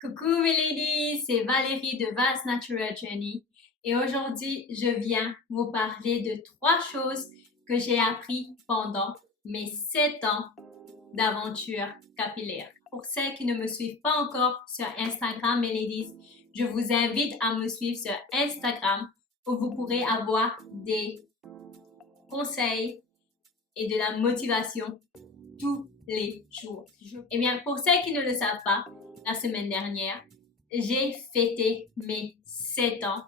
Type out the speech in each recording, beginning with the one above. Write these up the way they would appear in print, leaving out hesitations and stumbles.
Coucou mes ladies, c'est Valérie de Vast Natural Journey et aujourd'hui je viens vous parler de 3 choses que j'ai appris pendant mes 7 ans d'aventure capillaire. Pour celles qui ne me suivent pas encore sur Instagram mes ladies, je vous invite à me suivre sur Instagram où vous pourrez avoir des conseils et de la motivation tous les jours. Et bien pour celles qui ne le savent pas, la semaine dernière, j'ai fêté mes 7 ans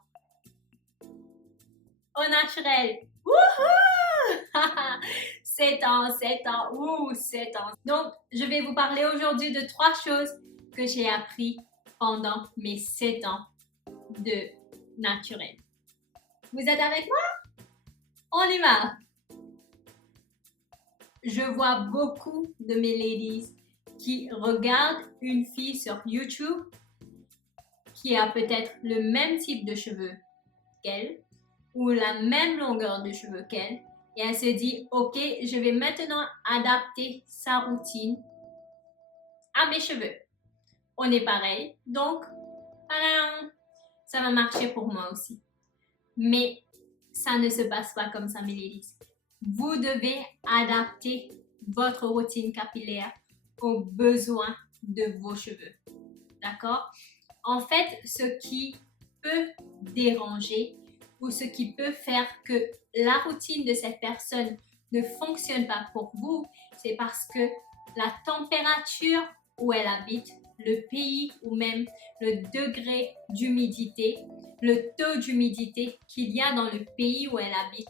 au naturel. Wouhou! 7 ans, 7 ans, 7 ans. Donc, je vais vous parler aujourd'hui de 3 choses que j'ai appris pendant mes 7 ans de naturel. Vous êtes avec moi? On y va! Je vois beaucoup de mes ladies qui regardent une fille sur YouTube qui a peut-être le même type de cheveux qu'elle ou la même longueur de cheveux qu'elle et elle se dit ok, je vais maintenant adapter sa routine à mes cheveux. On est pareil, donc ça va marcher pour moi aussi. Mais ça ne se passe pas comme ça mes ladies. Vous devez adapter votre routine capillaire aux besoins de vos cheveux. D'accord? En fait, ce qui peut déranger ou ce qui peut faire que la routine de cette personne ne fonctionne pas pour vous, c'est parce que la température où elle habite, le pays ou même le degré d'humidité, le taux d'humidité qu'il y a dans le pays où elle habite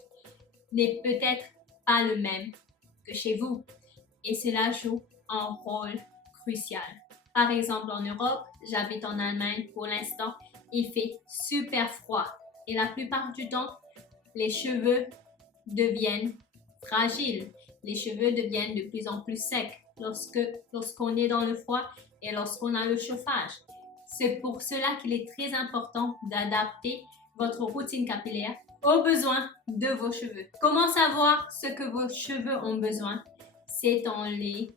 n'est peut-être pas le même que chez vous. Et cela joue un rôle crucial. Par exemple, en Europe, j'habite en Allemagne pour l'instant, il fait super froid. Et la plupart du temps, les cheveux deviennent fragiles. Les cheveux deviennent de plus en plus secs lorsqu'on est dans le froid et lorsqu'on a le chauffage. C'est pour cela qu'il est très important d'adapter votre routine capillaire aux besoins de vos cheveux. Comment savoir ce que vos cheveux ont besoin? C'est en les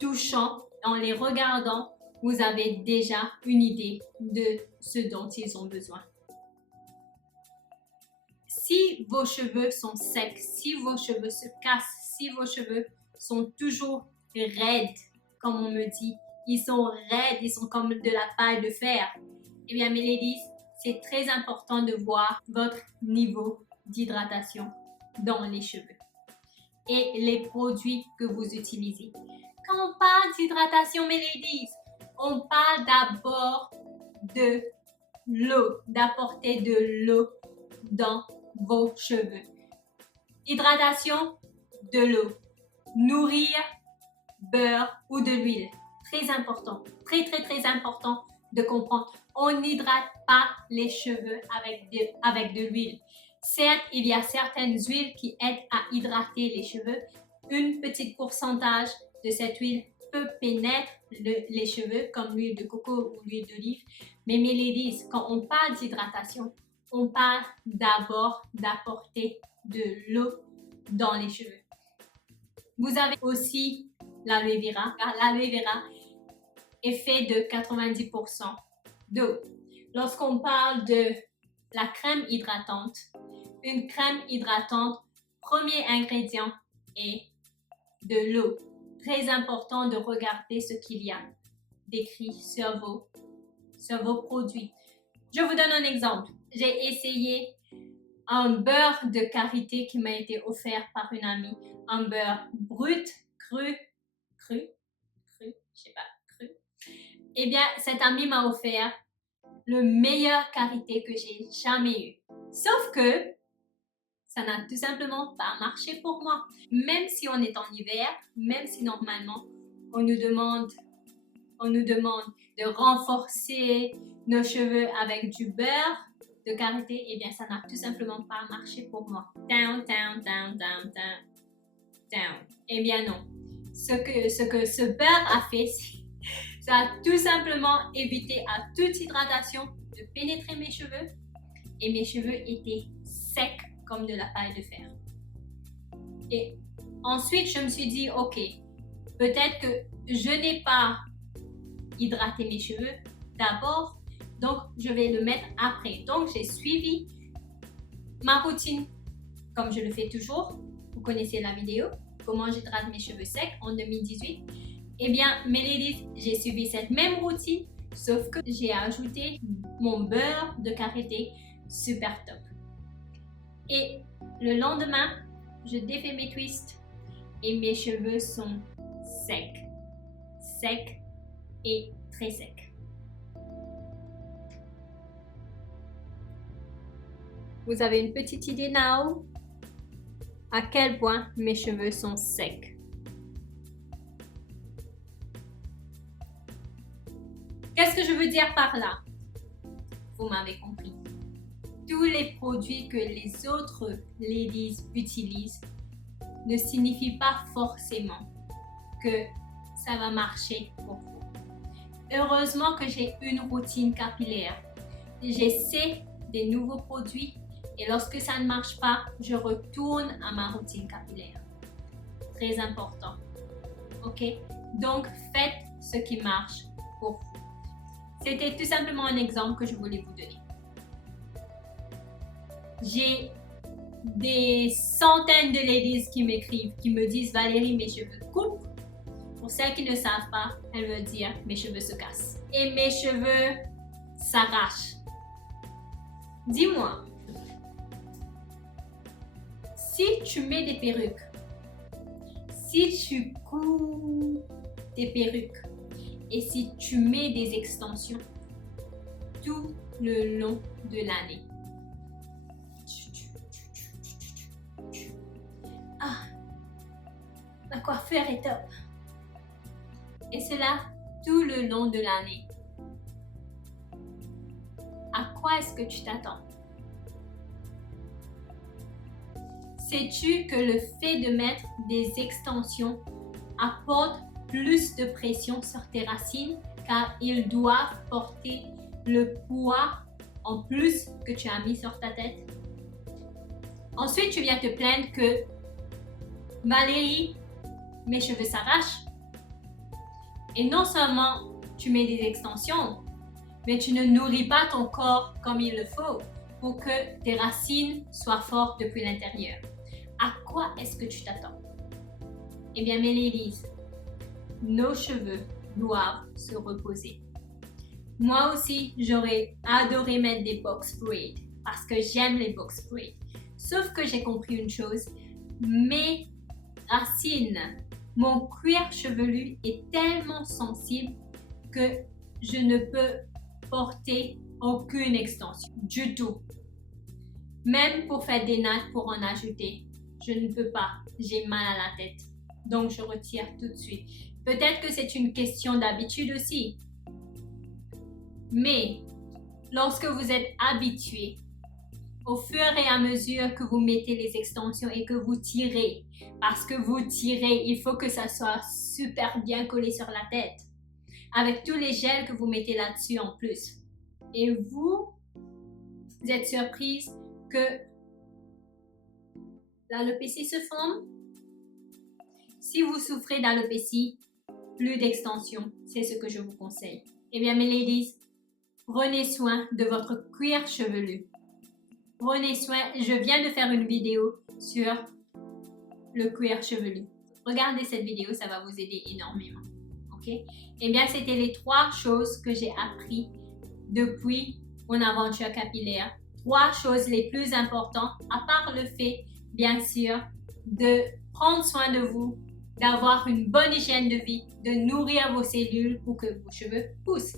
touchant, en les regardant, vous avez déjà une idée de ce dont ils ont besoin. Si vos cheveux sont secs, si vos cheveux se cassent, si vos cheveux sont toujours raides, comme on me dit, ils sont raides, ils sont comme de la paille de fer, eh bien mes ladies, c'est très important de voir votre niveau d'hydratation dans les cheveux et les produits que vous utilisez. Quand on parle d'hydratation, mes ladies, on parle d'abord de l'eau, d'apporter de l'eau dans vos cheveux. Hydratation, de l'eau. Nourrir, beurre ou de l'huile. Très important, très important de comprendre. On n'hydrate pas les cheveux avec de l'huile. Certes, il y a certaines huiles qui aident à hydrater les cheveux. Un petit pourcentage de cette huile peut pénétrer les cheveux, comme l'huile de coco ou l'huile d'olive. Mais mes ladies, quand on parle d'hydratation, on parle d'abord d'apporter de l'eau dans les cheveux. Vous avez aussi l'aloe vera, car l'aloe vera est fait de 90% d'eau. Lorsqu'on parle de la crème hydratante, une crème hydratante, premier ingrédient est de l'eau. Très important de regarder ce qu'il y a décrit sur vos produits. Je vous donne un exemple. J'ai essayé un beurre de karité qui m'a été offert par une amie. Un beurre brut, cru, je sais pas, cru. Eh bien, cette amie m'a offert le meilleur karité que j'ai jamais eu. Sauf que ça n'a tout simplement pas marché pour moi. Même si on est en hiver, même si normalement on nous demande de renforcer nos cheveux avec du beurre de karité, eh bien ça n'a tout simplement pas marché pour moi. Down. Eh bien non. Ce que ce beurre a fait, ça a tout simplement évité à toute hydratation de pénétrer mes cheveux et mes cheveux étaient secs comme de la paille de fer. Et ensuite, je me suis dit, ok, peut-être que je n'ai pas hydrater mes cheveux d'abord. Donc, je vais le mettre après. Donc, j'ai suivi ma routine comme je le fais toujours. Vous connaissez la vidéo, comment j'hydrate mes cheveux secs en 2018. Eh bien, mes ladies, j'ai suivi cette même routine, sauf que j'ai ajouté mon beurre de karité super top. Et le lendemain, je défais mes twists et mes cheveux sont secs. Secs et très secs. Vous avez une petite idée now à quel point mes cheveux sont secs. Qu'est-ce que je veux dire par là? Vous m'avez compris. Tous les produits que les autres ladies utilisent ne signifient pas forcément que ça va marcher pour vous. Heureusement que j'ai une routine capillaire. J'essaie des nouveaux produits et lorsque ça ne marche pas, je retourne à ma routine capillaire. Très important. Ok? Donc, faites ce qui marche pour vous. C'était tout simplement un exemple que je voulais vous donner. J'ai des centaines de ladies qui m'écrivent, qui me disent « Valérie, mes cheveux coupent ». Pour celles qui ne savent pas, elle veut dire « mes cheveux se cassent » et mes cheveux s'arrachent. Dis-moi, si tu mets des perruques, si tu coupes tes perruques et si tu mets des extensions tout le long de l'année, ma coiffure est top. Et cela tout le long de l'année. À quoi est-ce que tu t'attends? Sais-tu que le fait de mettre des extensions apporte plus de pression sur tes racines car ils doivent porter le poids en plus que tu as mis sur ta tête? Ensuite, tu viens te plaindre que Valérie, mes cheveux s'arrachent. Et non seulement tu mets des extensions, mais tu ne nourris pas ton corps comme il le faut pour que tes racines soient fortes depuis l'intérieur. À quoi est-ce que tu t'attends? Eh bien, mes ladies, nos cheveux doivent se reposer. Moi aussi, j'aurais adoré mettre des box braids parce que j'aime les box braids. Sauf que j'ai compris une chose, mes racines, mon cuir chevelu est tellement sensible que je ne peux porter aucune extension du tout. Même pour faire des nattes pour en ajouter, je ne peux pas, j'ai mal à la tête. Donc je retire tout de suite. Peut-être que c'est une question d'habitude aussi. Mais lorsque vous êtes habitué, au fur et à mesure que vous mettez les extensions et que vous tirez, parce que vous tirez, il faut que ça soit super bien collé sur la tête, avec tous les gels que vous mettez là-dessus en plus. Et vous êtes surprise que l'alopécie se forme. Si vous souffrez d'alopécie, plus d'extensions, c'est ce que je vous conseille. Eh bien, mes ladies, prenez soin de votre cuir chevelu. Prenez soin, je viens de faire une vidéo sur le cuir chevelu. Regardez cette vidéo, ça va vous aider énormément. Ok? Eh bien, c'était les 3 choses que j'ai appris depuis mon aventure capillaire. 3 choses les plus importantes, à part le fait, bien sûr, de prendre soin de vous, d'avoir une bonne hygiène de vie, de nourrir vos cellules pour que vos cheveux poussent.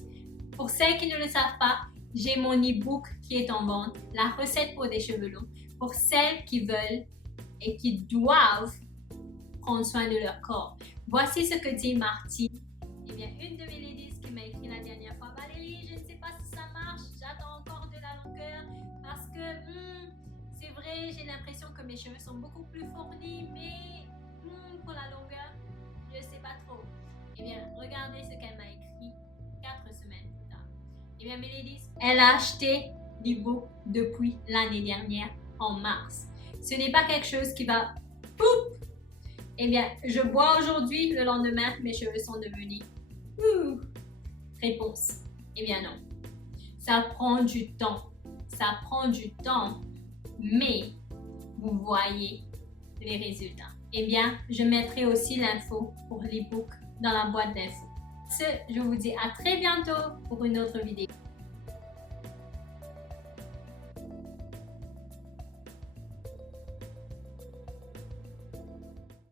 Pour celles qui ne le savent pas, j'ai mon e-book qui est en vente, la recette pour des cheveux longs, pour celles qui veulent et qui doivent prendre soin de leur corps. Voici ce que dit Marty. Eh bien, une de mes ladies qui m'a écrit la dernière fois, Valérie, je ne sais pas si ça marche, j'attends encore de la longueur parce que c'est vrai, j'ai l'impression que mes cheveux sont beaucoup plus fournis, mais pour la longueur, je ne sais pas trop. Eh bien, regardez ce qu'elle m'a écrit 4 semaines plus tard. Eh bien, mes ladies, elle a acheté l'e-book depuis l'année dernière, en mars. Ce n'est pas quelque chose qui va poup. Eh bien, je bois aujourd'hui, le lendemain, mes cheveux sont devenus Réponse. Eh bien non. Ça prend du temps. Ça prend du temps, mais vous voyez les résultats. Eh bien, je mettrai aussi l'info pour l'ebook dans la boîte d'infos. Je vous dis à très bientôt pour une autre vidéo.